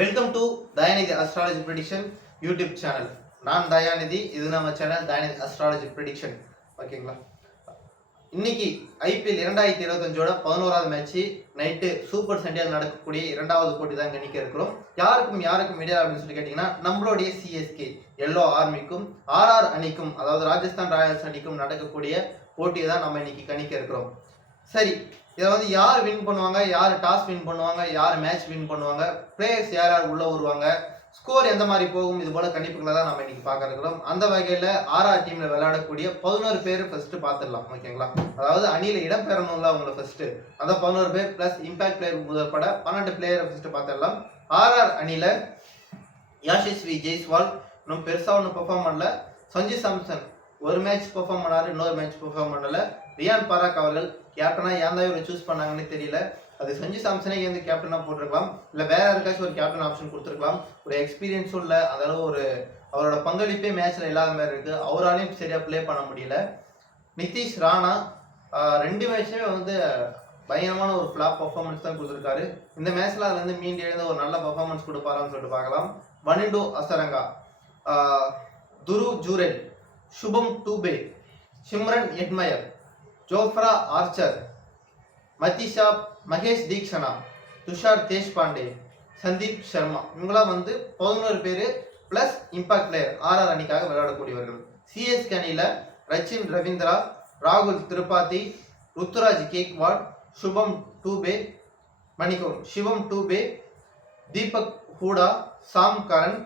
Welcome to Dayanidhi astrology prediction YouTube channel நான் தயாநிதி இது நம்ம சேனல் தயாநிதி அஸ்ட்ராலஜி ப்ரிடிக்ஷன் ஓகேங்களா இன்னைக்கு ஐபிஎல் இரண்டாயிரத்தி இருபத்தஞ்சோட பதினோராவது மேட்ச் நைட்டு சூப்பர் சண்டேல நடக்கக்கூடிய இரண்டாவது போட்டி தான் கணிக்க இருக்கிறோம். யாருக்கும் யாருக்கும் இடையே அப்படின்னு சொல்லி கேட்டிங்கன்னா நம்மளுடைய சிஎஸ்கே எல்லோ ஆர்மிக்கும் ஆர்ஆர் அணிக்கும் அதாவது ராஜஸ்தான் ராயல்ஸ் அணிக்கும் நடக்கக்கூடிய போட்டியை தான் நம்ம இன்னைக்கு கணிக்க இருக்கிறோம். சரி இதை வந்து யார் வின் பண்ணுவாங்க? யார் டாஸ் வின் பண்ணுவாங்க? யார் மேட்ச் வின் பண்ணுவாங்க? பிளேயர்ஸ் யார் யார் உள்ளே வருவாங்க? ஸ்கோர் எந்த மாதிரி போகும்? இது போல கணிப்புகளை தான் நம்ம இன்னைக்கு பார்க்க இருக்கிறோம். அந்த வகையில் ஆர்ஆர் டீம்ல விளையாடக்கூடிய பதினோரு பேர் ஃபர்ஸ்ட் பார்த்துடலாம். ஓகேங்களா அதாவது அணியில் இடம் பெறணும்ல அவங்கள ஃபர்ஸ்ட் அந்த பதினோரு பேர் பிளஸ் இம்பாக்ட் பிளேயர் முதற்பட பன்னெண்டு பிளேயரை ஃபர்ஸ்ட் பார்த்துடலாம். ஆர்ஆர் அணியில யாஷஸ்வி ஜெய்ஸ்வால் இன்னும் பெருசாக ஒன்றும் பெர்ஃபார்ம் பண்ணல. சஞ்சு சாம்சன் ஒரு மேட்ச் பெர்ஃபார்ம் பண்ணாரு இன்னொரு மேட்ச் பெர்ஃபார்ம் பண்ணல. ரியான் பராக் அவர்கள் கேப்டனாக ஏன் தான் இவரை சூஸ் பண்ணாங்கன்னு தெரியல. அது செஞ்சு சாம்சனே வந்து கேப்டனாக போட்டிருக்கலாம். இல்லை வேற யாருக்காச்சும் ஒரு கேப்டன் ஆப்ஷன் கொடுத்துருக்கலாம். ஒரு எக்ஸ்பீரியன்ஸும் இல்லை அந்த அளவு ஒரு அவரோட பங்களிப்பே மேட்ச்சில் இல்லாத மாதிரி இருக்குது அவராலையும் சரியாக ப்ளே பண்ண முடியல. நிதிஷ் ராணா ரெண்டு மேட்சுமே வந்து பயங்கரமான ஒரு ஃப்ளாப் பர்ஃபார்மன்ஸ் தான் கொடுத்துருக்காரு. இந்த மேட்ச்சில் அதுலேருந்து மீண்டு எழுந்து ஒரு நல்ல பர்ஃபார்மன்ஸ் கொடுப்பாரான்னு சொல்லிட்டு பார்க்கலாம். Wanindu Hasaranga Dhruv Jurel Shubham Dubey Shimron Hetmyer Jofra Archer Matheesha Maheesh Theekshana Tushar Deshpande Sandeep Sharma இவங்களாம் வந்து பதினோரு பேர் பிளஸ் இம்பாக்ட் பிளேயர் ஆர்ஆர் அணிக்காக விளையாடக்கூடியவர்கள். சிஎஸ்கே அணியில் ரச்சின் ரவீந்திரா ராகுல் Tripathi Ruturaj Gaikwad Shubham Dubey மணிக்கம் Shivam Dube Deepak Hooda Sam Curran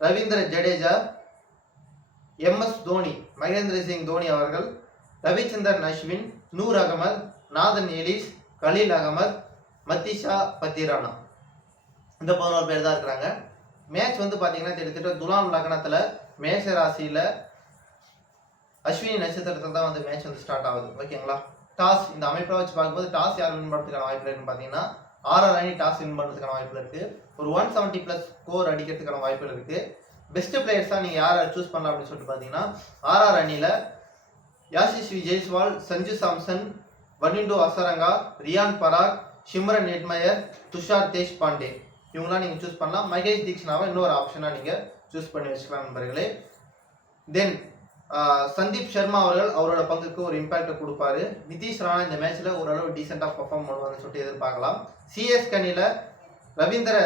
Ravindra Jadeja MS Dhoni Mahendra Singh Dhoni அவர்கள் Ravichandran Ashwin Noor Ahmad Nathan Ellis Khaleel Ahmed Matheesha Pathirana. இந்த பதினோரு பேர் தான் இருக்கிறாங்க. மேட்ச் வந்து பார்த்தீங்கன்னா கிட்டத்தட்ட துலாம் லக்னத்தில் மேஷ ராசியில் அஸ்வினி நட்சத்திரத்தில் தான் வந்து மேட்ச் வந்து ஸ்டார்ட் ஆகுது. ஓகேங்களா டாஸ் இந்த அமைப்பை வச்சு பார்க்கும்போது டாஸ் யார் வின் பண்ணுறதுக்கான வாய்ப்பு இருக்குன்னு பார்த்தீங்கன்னா ஆர்ஆர் அணி டாஸ் வின் பண்ணுறதுக்கான வாய்ப்பு இருக்குது ஒரு ஒன் செவன்ட்டி ப்ளஸ் ஸ்கோர் அடிக்கிறதுக்கான வாய்ப்பு இருக்குது பெஸ்ட் பிளேயர்ஸாக நீங்கள் யாரை சூஸ் பண்ணலாம் அப்படின்னு சொல்லிட்டு பார்த்தீங்கன்னா ஆர்ஆர் அணியில் யாசிஸ்வி ஜெய்ஸ்வால் சஞ்சு சாம்சன் வனிண்டோ அசரங்கா ரியான் பராக் ஷிம்ரன் நெட்மயர் துஷார் தேஷ்பாண்டே. இவங்களாம் நீங்கள் சூஸ் பண்ணலாம் மகேஷ் தீக்ஷனாவை இன்னொரு ஆப்ஷனாக நீங்கள் சூஸ் பண்ணி வச்சுக்கலாம் நண்பர்களே. தென் சந்தீப் சர்மா அவர்கள் அவரோட பங்குக்கு ஒரு இம்பாக்டை கொடுப்பாரு. நிதிஷ் ராணா இந்த மேட்ச்சில் ஓரளவு டீசெண்டாக பர்ஃபார்ம் பண்ணுவாங்கன்னு சொல்லிட்டு எதிர்பார்க்கலாம். சிஎஸ் கனியில் ரவீந்திர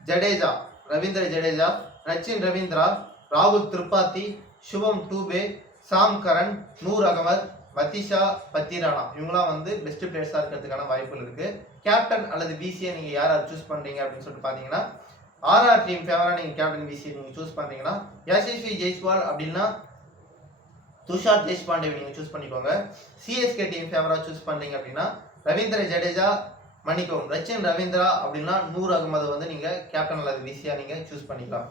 ஜடேஜா ரவீந்திர ஜடேஜா ரச்சின் ரவீந்திரா ராகுல் திரிபாதி சிவம் டூபே சாம் கரண் நூர் அகமது மதிஷா பத்திரானா. இவங்களாம் வந்து பெஸ்ட் பிளேயர்ஸாக இருக்கிறதுக்கான வாய்ப்புகள் இருக்குது கேப்டன் அல்லது பிசியை நீங்கள் யாரை சூஸ் பண்ணுறீங்க அப்படின்னு சொல்லிட்டு பார்த்தீங்கன்னா ஆர்ஆர் டீம் ஃபேவராக நீங்கள் கேப்டன் பிசி நீங்கள் சூஸ் பண்ணுறீங்கன்னா யசஸ்வி ஜெய்ஸ்வால் அப்படின்னா துஷார் தேஷ்பாண்டே நீங்கள் சூஸ் பண்ணிக்கோங்க. சிஎஸ்கே டீம் ஃபேவராக சூஸ் பண்ணுறீங்க அப்படின்னா ரவீந்திர ஜடேஜா மன்னிக்கவும் ரச்சின் ரவீந்திரா அப்படின்னா நூர் அகமது வந்து நீங்கள் கேப்டன் அல்லது பிசியாக நீங்கள் சூஸ் பண்ணிக்கலாம்.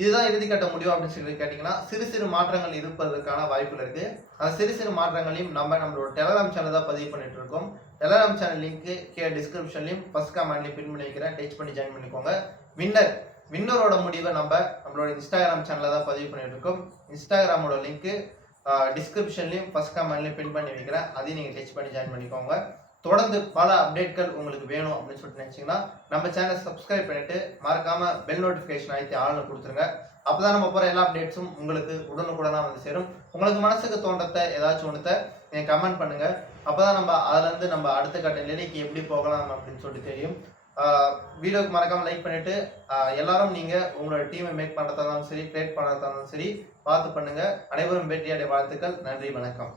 இதுதான் இறுதிக்கட்ட முடிவு அப்படின்னு சொல்லி கேட்டிங்கன்னா சிறு சிறு மாற்றங்கள் இருப்பதற்கான வாய்ப்புகள் இருக்குது அந்த சிறு சிறு மாற்றங்களையும் நம்ம நம்மளோட டெலகிராம் சேனல் தான் பதிவு பண்ணிட்டு இருக்கோம். டெலகிராம் சேனல் லிங்க்கு கே டிஸ்கிரிப்ஷன்லையும் ஃபர்ஸ்ட் கமெண்ட்லையும் பின் பண்ணி வைக்கிறேன். டச் பண்ணி ஜாயின் பண்ணிக்கோங்க. வின்னர் வின்னரோட முடிவை நம்ம நம்மளோட இன்ஸ்டாகிராம் சேனலில் தான் பதிவு பண்ணிட்டு இருக்கோம். இன்ஸ்டாகிராமோட லிங்க்கு டிஸ்கிரிப்ஷன்லையும் ஃபர்ஸ்ட் கமெண்ட்லையும் பின் பண்ணி வைக்கிறேன். அதையும் நீங்கள் டச் பண்ணி ஜாயின் பண்ணிக்கோங்க. தொடர்ந்து பல அப்டேட்கள் உங்களுக்கு வேணும் அப்படின்னு சொல்லிட்டு நினைச்சீங்கன்னா நம்ம சேனலை சப்ஸ்கிரைப் பண்ணிட்டு மறக்காமல் பெல் நோட்டிஃபிகேஷன் அழைத்து ஆளுநர் கொடுத்துருங்க. அப்போ தான் நம்ம போகிற எல்லா அப்டேட்ஸும் உங்களுக்கு உடனுக்குடனாக வந்து சேரும். உங்களுக்கு மனசுக்கு தோன்றத்தை ஏதாச்சும் ஒன்றத்தை நீங்கள் கமெண்ட் அப்போ தான் நம்ம அதுலேருந்து நம்ம அடுத்த கட்ட நிலைக்கு எப்படி போகலாம் அப்படின்னு சொல்லிட்டு தெரியும். வீடியோக்கு மறக்காமல் லைக் பண்ணிவிட்டு எல்லாரும் நீங்கள் உங்களோட டீமை மேக் பண்ணுறதா இருந்தாலும் சரி கிரியேட் பண்ணுறதா இருந்தாலும் சரி பார்த்து பண்ணுங்கள் அனைவரும் வெற்றியடைய வாழ்த்துக்கள். நன்றி வணக்கம்.